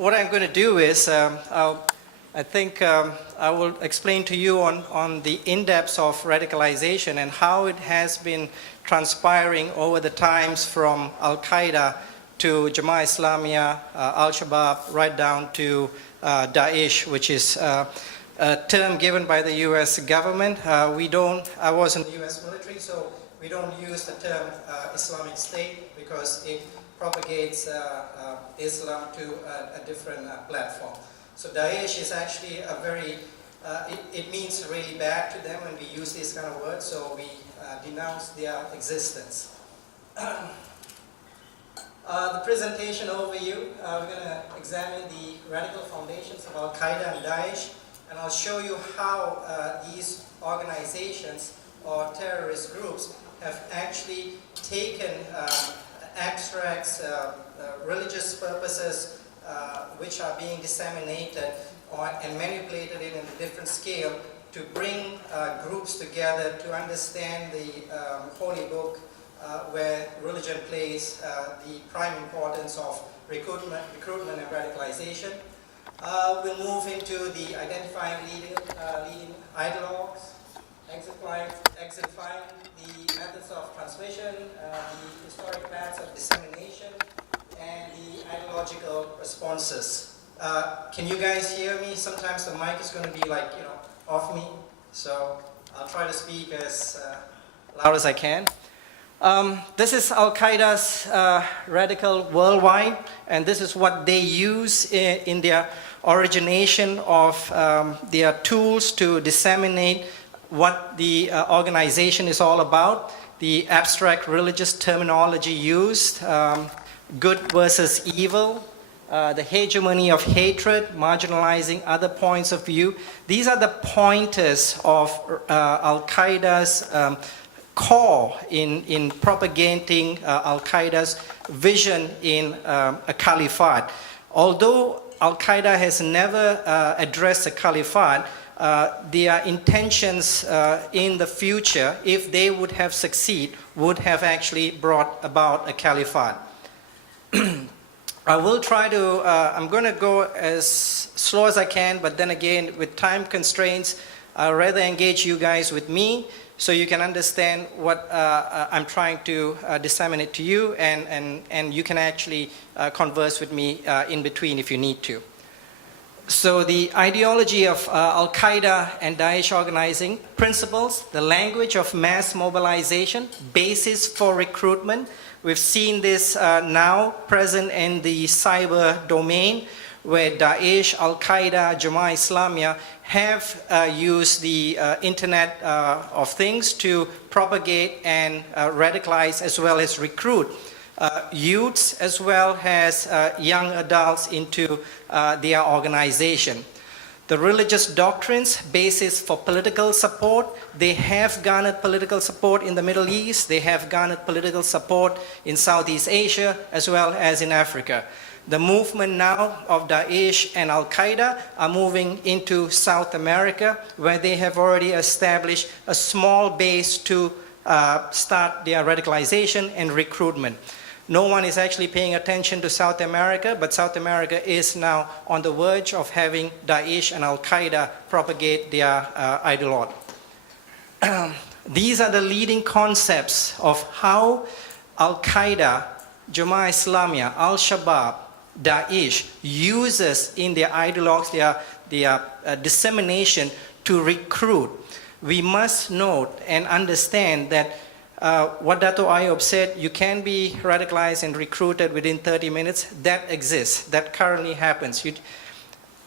what I'm going to do is, I think I will explain to you on the in-depth of radicalization and how it has been transpiring over the times from Al-Qaeda to Jamaat Islamiyah, Al-Shabaab, right down to Daesh, which is a term given by the US government. I was in the US military, so we don't use the term Islamic State because it propagates Islam to a different platform. So Daesh is actually a very, it means really bad to them when we use these kind of words, so we denounce their existence. The presentation overview, we're going to examine the radical foundations of Al-Qaeda and Daesh, and I'll show you how these organizations or terrorist groups have actually taken abstracts, religious purposes which are being disseminated and manipulated in a different scale to bring groups together to understand the holy book where religion plays the prime importance of recruitment and radicalization. We'll move into the identifying leading ideologues, exemplifying the methods of transmission, the historic paths of dissemination, and the ideological responses. Can you guys hear me? Sometimes the mic is going to be like, off me, so I'll try to speak as loud as I can. This is Al-Qaeda's radical worldwide, and this is what they use in their origination of their tools to disseminate what the organization is all about, the abstract religious terminology used, good versus evil, the hegemony of hatred, marginalizing other points of view. These are the pointers of Al-Qaeda's core in propagating Al-Qaeda's vision in a caliphate. Although Al-Qaeda has never addressed a caliphate, their intentions in the future, if they would have succeeded, would have actually brought about a caliphate. I will try to, I'm going to go as slow as I can, but then again, with time constraints, I'd rather engage you guys with me so you can understand what I'm trying to disseminate to you, and you can actually converse with me in between if you need to. So the ideology of Al-Qaeda and Daesh organizing principles, the language of mass mobilization, basis for recruitment. We've seen this now present in the cyber domain where Daesh, Al-Qaeda, Jamaat Islamiyah have used the Internet of Things to propagate and radicalize as well as recruit youths as well as young adults into their organization. The religious doctrines, basis for political support, they have garnered political support in the Middle East, they have garnered political support in Southeast Asia as well as in Africa. The movement now of Daesh and Al-Qaeda are moving into South America, where they have already established a small base to start their radicalization and recruitment. No one is actually paying attention to South America, but South America is now on the verge of having Daesh and Al-Qaeda propagate their ideology. These are the leading concepts of how Al-Qaeda, Jamaat Islamiyah, Al-Shabaab, Daesh uses in their ideologues, their dissemination to recruit. We must note and understand that what Dato' Ayub said, you can be radicalized and recruited within 30 minutes. That exists. That currently happens.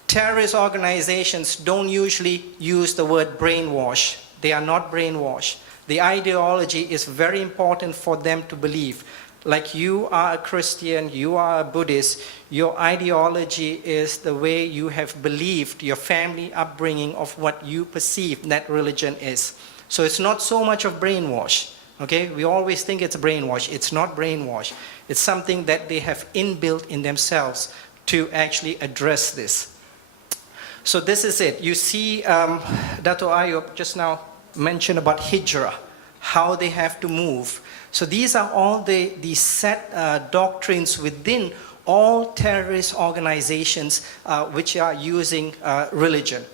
Terrorist organizations don't usually use the word brainwash. They are not brainwashed. The ideology is very important for them to believe. Like you are a Christian, you are a Buddhist, your ideology is the way you have believed, your family upbringing of what you perceive that religion is. So it's not so much of brainwash. Okay, we always think it's brainwash. It's not brainwash. It's something that they have inbuilt in themselves to actually address this. So this is it. You see, Dato' Ayub just now mentioned about hijrah, how they have to move. So these are all the set doctrines within all terrorist organizations which are using religion.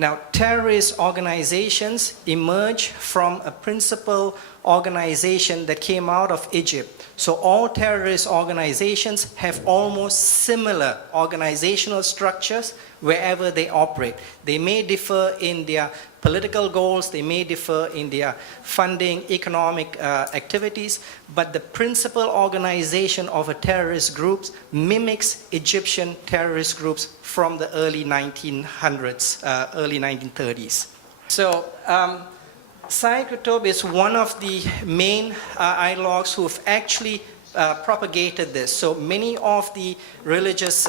Now, terrorist organizations emerge from a principal organization that came out of Egypt. So all terrorist organizations have almost similar organizational structures wherever they operate. They may differ in their political goals, they may differ in their funding, economic activities, but the principal organization of a terrorist group mimics Egyptian terrorist groups from the early 1900s, early 1930s. So, Syed Qutb is one of the main ideologues who have actually propagated this. So many of the religious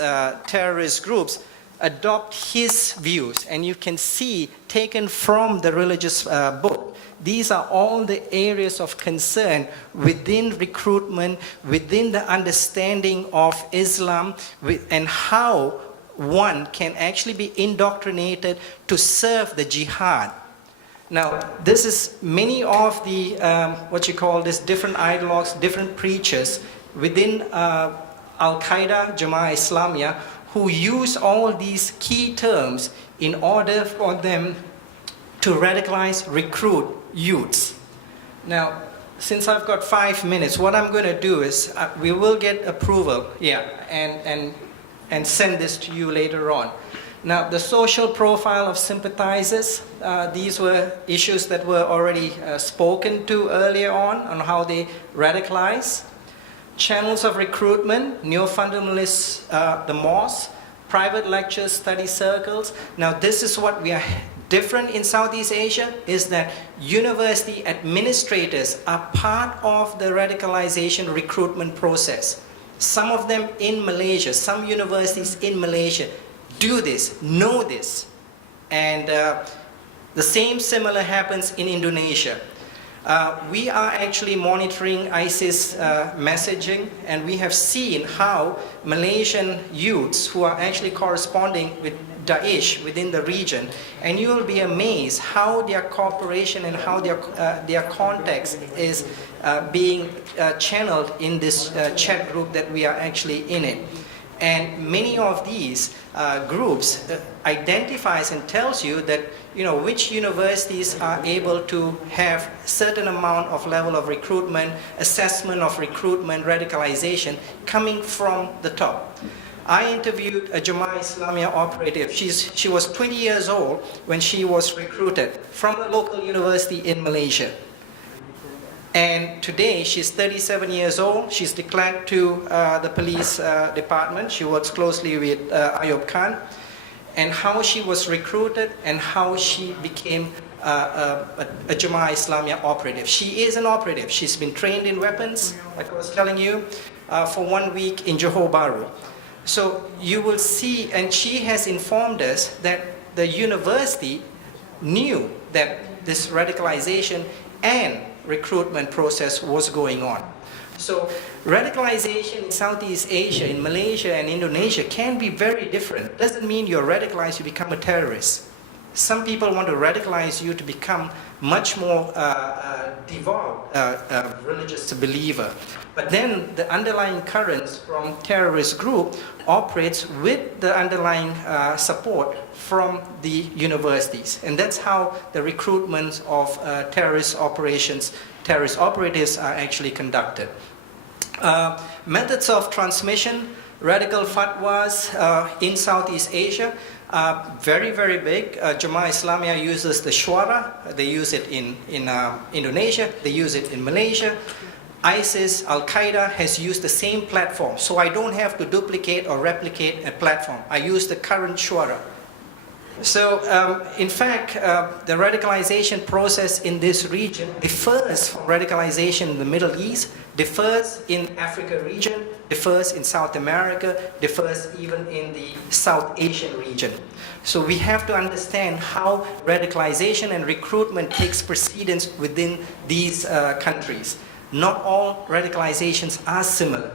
terrorist groups adopt his views, and you can see taken from the religious book. These are all the areas of concern within recruitment, within the understanding of Islam, and how one can actually be indoctrinated to serve the jihad. Now, this is many of the, what you call this, different ideologues, different preachers within Al-Qaeda, Jama'ah Islamiyah, who use all these key terms in order for them to radicalize, recruit youths. Now, since I've got 5 minutes, what I'm going to do is we will get approval, and send this to you later on. Now, the social profile of sympathizers, these were issues that were already spoken to earlier on how they radicalize. Channels of recruitment, neo-fundamentalists, the mosque, private lectures, study circles. Now, this is what we are different in Southeast Asia, is that university administrators are part of the radicalization recruitment process. Some of them in Malaysia, some universities in Malaysia do this, know this. And the same similar happens in Indonesia. We are actually monitoring ISIS messaging, and we have seen how Malaysian youths who are actually corresponding with Daesh within the region, and you will be amazed how their cooperation and how their context is being channeled in this chat group that we are actually in it. And many of these groups identifies and tells you that which universities are able to have certain amount of level of recruitment, assessment of recruitment, radicalization coming from the top. I interviewed a Jama'ah Islamiyah operative. She was 20 years old when she was recruited from a local university in Malaysia. And today she's 37 years old. She's declared to the police department. She works closely with Ayub Khan. And how she was recruited and how she became a Jama'ah Islamiyah operative. She is an operative. She's been trained in weapons, like I was telling you, for 1 week in Johor Bahru. So you will see, and she has informed us that the university knew that this radicalization and recruitment process was going on. So radicalization in Southeast Asia, in Malaysia and Indonesia can be very different. Doesn't mean you're radicalized, you become a terrorist. Some people want to radicalize you to become much more devout religious believer. But then the underlying currents from terrorist group operates with the underlying support from the universities. And that's how the recruitment of terrorist operatives are actually conducted. Methods of transmission, radical fatwas in Southeast Asia are very, very big. Jama'ah Islamiyah uses the Shura. They use it in Indonesia. They use it in Malaysia. ISIS, Al-Qaeda has used the same platform. So I don't have to duplicate or replicate a platform. I use the current Shura. So, in fact, the radicalization process in this region differs from radicalization in the Middle East, differs in Africa region, differs in South America, differs even in the South Asian region. So we have to understand how radicalization and recruitment takes precedence within these countries. Not all radicalizations are similar.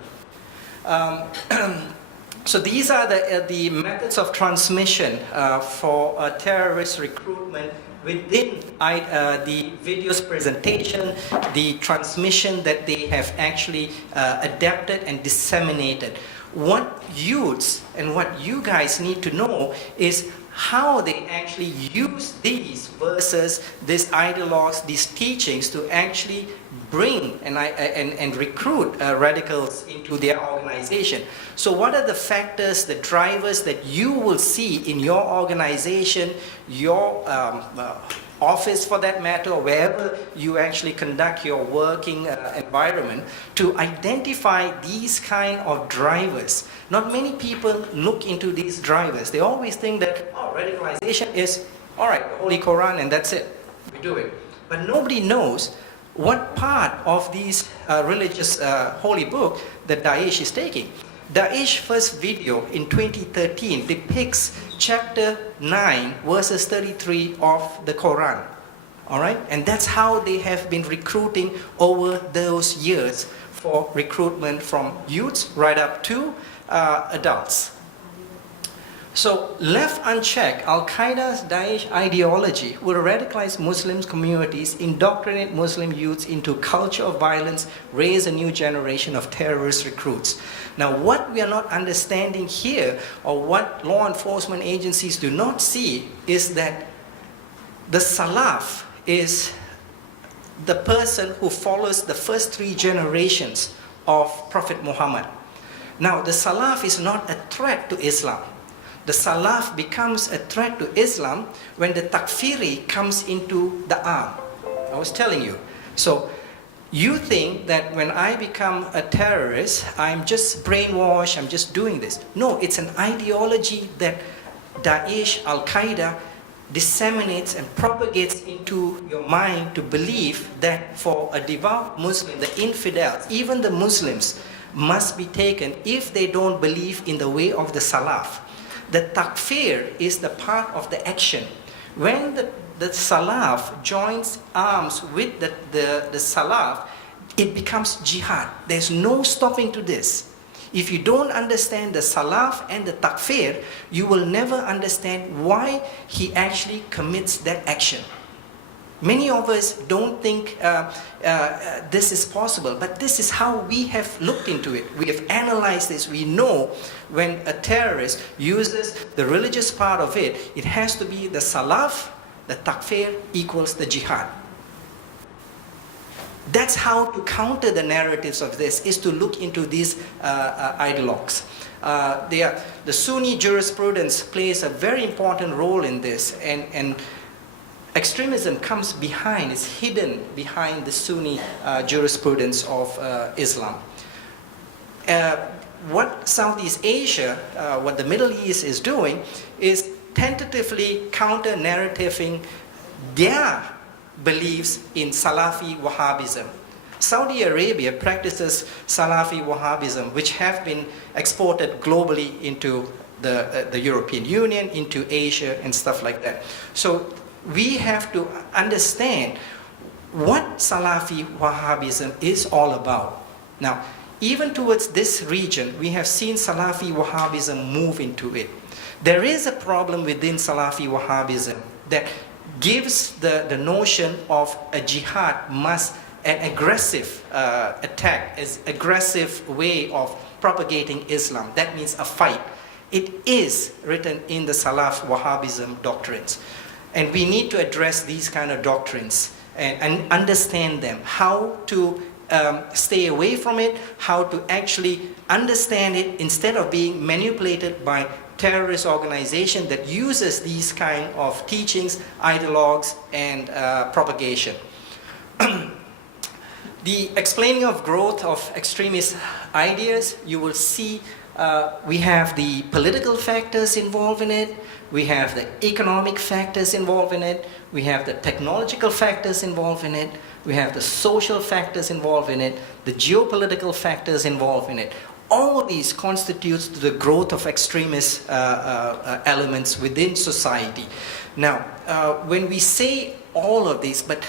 So these are the methods of transmission for terrorist recruitment within the video's presentation, the transmission that they have actually adapted and disseminated. what youths and what you guys need to know is how they actually use these verses, these ideologues, these teachings to actually bring and recruit radicals into their organization. So what are the factors, the drivers that you will see in your organization, your office for that matter, or wherever you actually conduct your working environment, to identify these kind of drivers? Not many people look into these drivers. They always think that, oh, radicalization is, all right, the Holy Quran and that's it. We do it. But nobody knows what part of these religious holy book that Daesh is taking. Daesh first video in 2013 depicts chapter 9 verses 33 of the Quran. All right? And that's how they have been recruiting over those years for recruitment from youths right up to adults. So, left unchecked, Al-Qaeda's Daesh ideology will radicalize Muslim communities, indoctrinate Muslim youths into culture of violence, raise a new generation of terrorist recruits. Now, what we are not understanding here, or what law enforcement agencies do not see, is that the Salaf is the person who follows the first 3 generations of Prophet Muhammad. Now, the Salaf is not a threat to Islam. The Salaf becomes a threat to Islam when the Takfiri comes into the arm. I was telling you. So, you think that when I become a terrorist, I'm just brainwashed, I'm just doing this. No, it's an ideology that Daesh, Al-Qaeda disseminates and propagates into your mind to believe that for a devout Muslim, the infidels, even the Muslims, must be taken if they don't believe in the way of the Salaf. The takfir is the part of the action. When the Salaf joins arms with the Salaf, it becomes jihad. There's no stopping to this. If you don't understand the Salaf and the takfir, you will never understand why he actually commits that action. Many of us don't think this is possible, but this is how we have looked into it. We have analyzed this. We know when a terrorist uses the religious part of it, it has to be the Salaf, the takfir equals the jihad. That's how to counter the narratives of this, is to look into these ideologues. The Sunni jurisprudence plays a very important role in this, and extremism comes behind, is hidden behind the Sunni jurisprudence of Islam. What Southeast Asia, what the Middle East is doing, is tentatively counter-narrativing their beliefs in Salafi Wahhabism. Saudi Arabia practices Salafi Wahhabism, which have been exported globally into the European Union, into Asia and stuff like that. So we have to understand what Salafi Wahhabism is all about. Now, even towards this region, we have seen Salafi Wahhabism move into it. There is a problem within Salafi Wahhabism that gives the notion of a jihad an aggressive attack, as aggressive way of propagating Islam. That means a fight. It is written in the Salaf Wahhabism doctrines. And we need to address these kind of doctrines and understand them, how to stay away from it, how to actually understand it instead of being manipulated by terrorist organization that uses these kind of teachings, ideologues, and propagation. The explaining of growth of extremist ideas, you will see we have the political factors involved in it, we have the economic factors involved in it, we have the technological factors involved in it, we have the social factors involved in it, the geopolitical factors involved in it. All of these constitutes the growth of extremist elements within society. Now, when we say all of these, but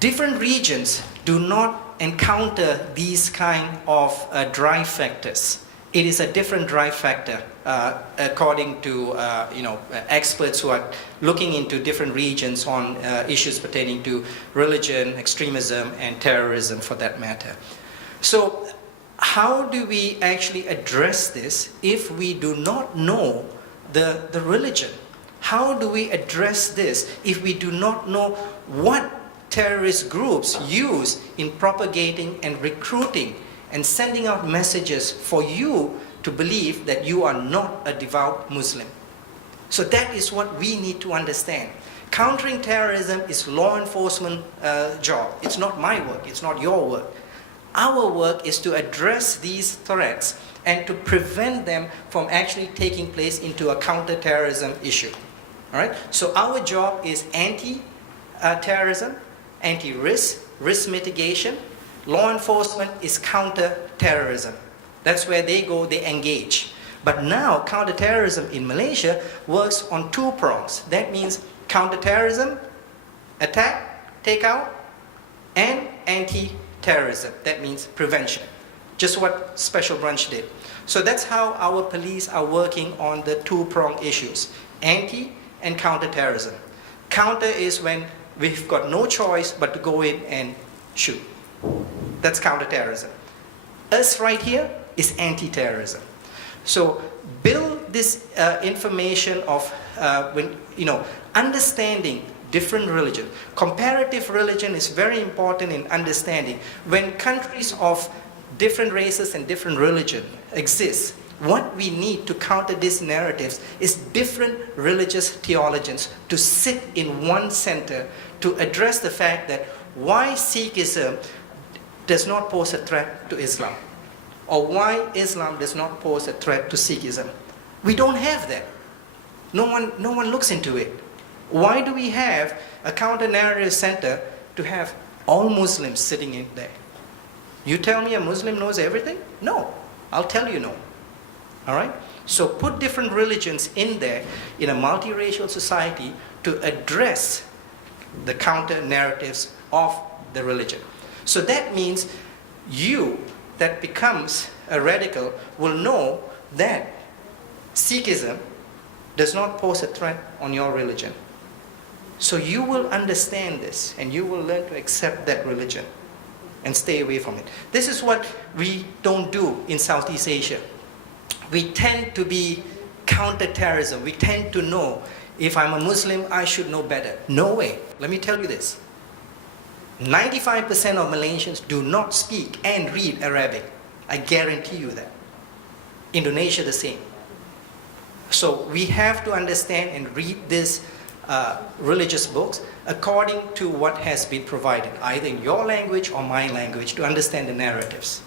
different regions do not encounter these kind of drive factors. It is a different drive factor according to experts who are looking into different regions on issues pertaining to religion, extremism, and terrorism for that matter. So how do we actually address this if we do not know the religion? How do we address this if we do not know what terrorist groups use in propagating and recruiting and sending out messages for you to believe that you are not a devout Muslim? So that is what we need to understand. Countering terrorism is law enforcement job. It's not my work. It's not your work. Our work is to address these threats and to prevent them from actually taking place into a counter-terrorism issue. All right? So our job is anti-terrorism, anti-risk, risk mitigation. Law enforcement is counter-terrorism. That's where they go, they engage. But now counter-terrorism in Malaysia works on two prongs. That means counter-terrorism, attack, take out, and anti-terrorism. That means prevention. Just what Special Branch did. So that's how our police are working on the two-prong issues. Anti and counter-terrorism. Counter is when we've got no choice but to go in and shoot. That's counter-terrorism. Us right here is anti-terrorism. So build this information of understanding different religion. Comparative religion is very important in understanding. When countries of different races and different religion exist, what we need to counter these narratives is different religious theologians to sit in one center to address the fact that why Sikhism does not pose a threat to Islam, or why Islam does not pose a threat to Sikhism. We don't have that. No one looks into it. Why do we have a counter-narrative center to have all Muslims sitting in there? You tell me a Muslim knows everything? No. I'll tell you no. All right? So put different religions in there in a multiracial society to address the counter-narratives of the religion. So that means you that becomes a radical will know that Sikhism does not pose a threat on your religion. So you will understand this and you will learn to accept that religion and stay away from it. This is what we don't do in Southeast Asia. We tend to be counter-terrorism. We tend to know, if I'm a Muslim, I should know better. No way. Let me tell you this. 95% of Malaysians do not speak and read Arabic. I guarantee you that. Indonesia the same. So we have to understand and read these religious books according to what has been provided, either in your language or my language, to understand the narratives.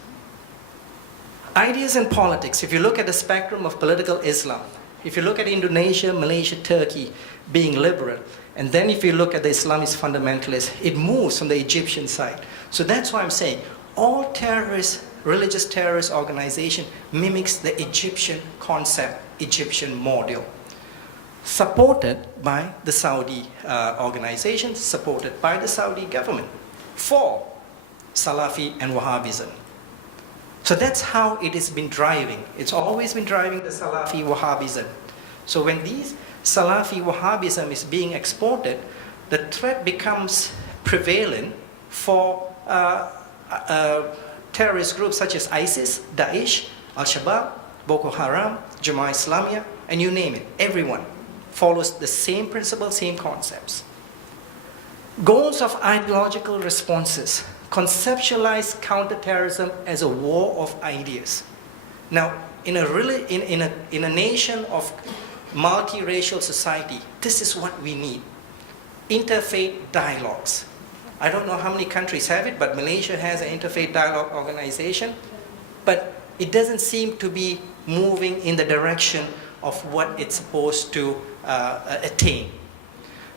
Ideas and politics. If you look at the spectrum of political Islam, if you look at Indonesia, Malaysia, Turkey being liberal, and then if you look at the Islamist fundamentalists, it moves from the Egyptian side. So that's why I'm saying all terrorist, religious terrorist organization mimics the Egyptian concept, Egyptian model, supported by the Saudi organizations, supported by the Saudi government for Salafi and Wahhabism. So that's how it has been driving. It's always been driving the Salafi Wahhabism. So when these Salafi Wahhabism is being exported, the threat becomes prevalent for terrorist groups such as ISIS, Daesh, Al-Shabaab, Boko Haram, Jamaat Islamiyah, and you name it. Everyone follows the same principles, same concepts. Goals of ideological responses. Conceptualize counterterrorism as a war of ideas. Now, in a nation of multiracial society, this is what we need. Interfaith dialogues. I don't know how many countries have it, but Malaysia has an interfaith dialogue organization, but it doesn't seem to be moving in the direction of what it's supposed to attain.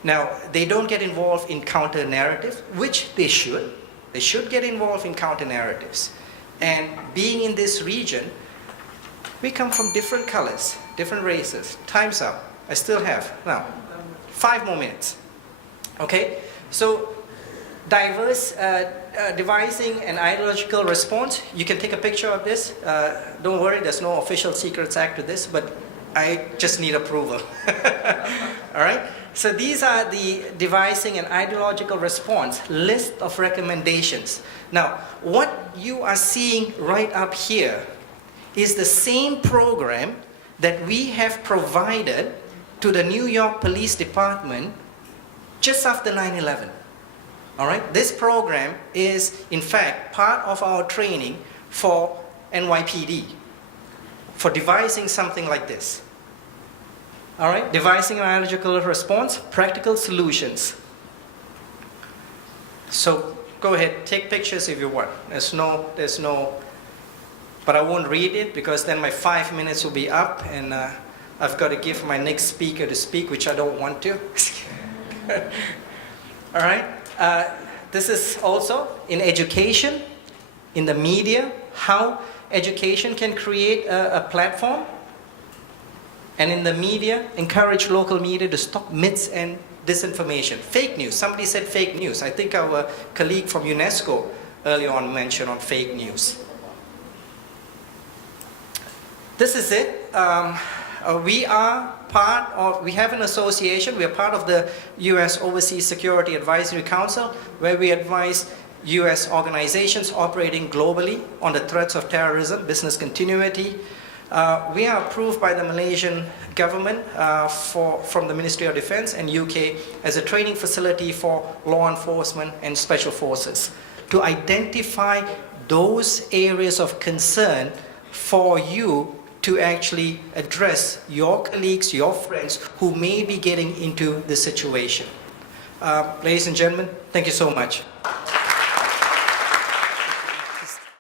Now, they don't get involved in counter-narrative, which they should. They should get involved in counter-narratives. And being in this region, we come from different colors, different races. Time's up. I still have, now, 5 more minutes. Okay? So, diverse devising an ideological response. You can take a picture of this. Don't worry, there's no official Secrets Act to this, but I just need approval. All right? So these are the devising an ideological response, list of recommendations. Now, what you are seeing right up here is the same program that we have provided to the New York Police Department just after 9/11. All right? This program is, in fact, part of our training for NYPD, for devising something like this. All right? Devising an ideological response, practical solutions. So go ahead, take pictures if you want. There's no, but I won't read it because then my 5 minutes will be up and I've got to give my next speaker to speak, which I don't want to. All right? This is also in education, in the media, how education can create a platform. And in the media, encourage local media to stop myths and disinformation. Fake news. Somebody said fake news. I think our colleague from UNESCO earlier on mentioned on fake news. This is it. We are part of, we have an association. We are part of the U.S. Overseas Security Advisory Council, where we advise U.S. organizations operating globally on the threats of terrorism, business continuity. We are approved by the Malaysian government from the Ministry of Defense and UK as a training facility for law enforcement and special forces to identify those areas of concern for you to actually address your colleagues, your friends who may be getting into this situation. Ladies and gentlemen, thank you so much.